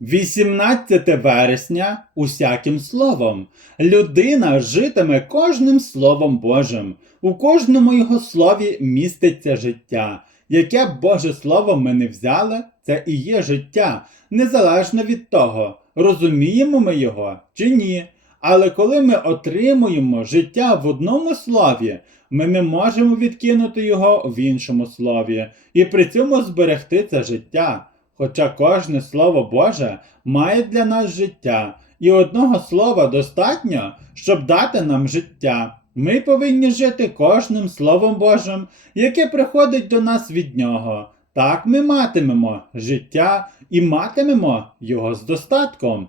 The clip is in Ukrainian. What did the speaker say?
18 вересня усяким словом. Людина житиме кожним словом Божим. У кожному його слові міститься життя. Яке б Боже слово ми не взяли, це і є життя, незалежно від того, розуміємо ми його чи ні. Але коли ми отримуємо життя в одному слові, ми не можемо відкинути його в іншому слові і при цьому зберегти це життя. Хоча кожне слово Боже має для нас життя, і одного слова достатньо, щоб дати нам життя. Ми повинні жити кожним Словом Божим, яке приходить до нас від Нього. Так ми матимемо життя і матимемо його з достатком.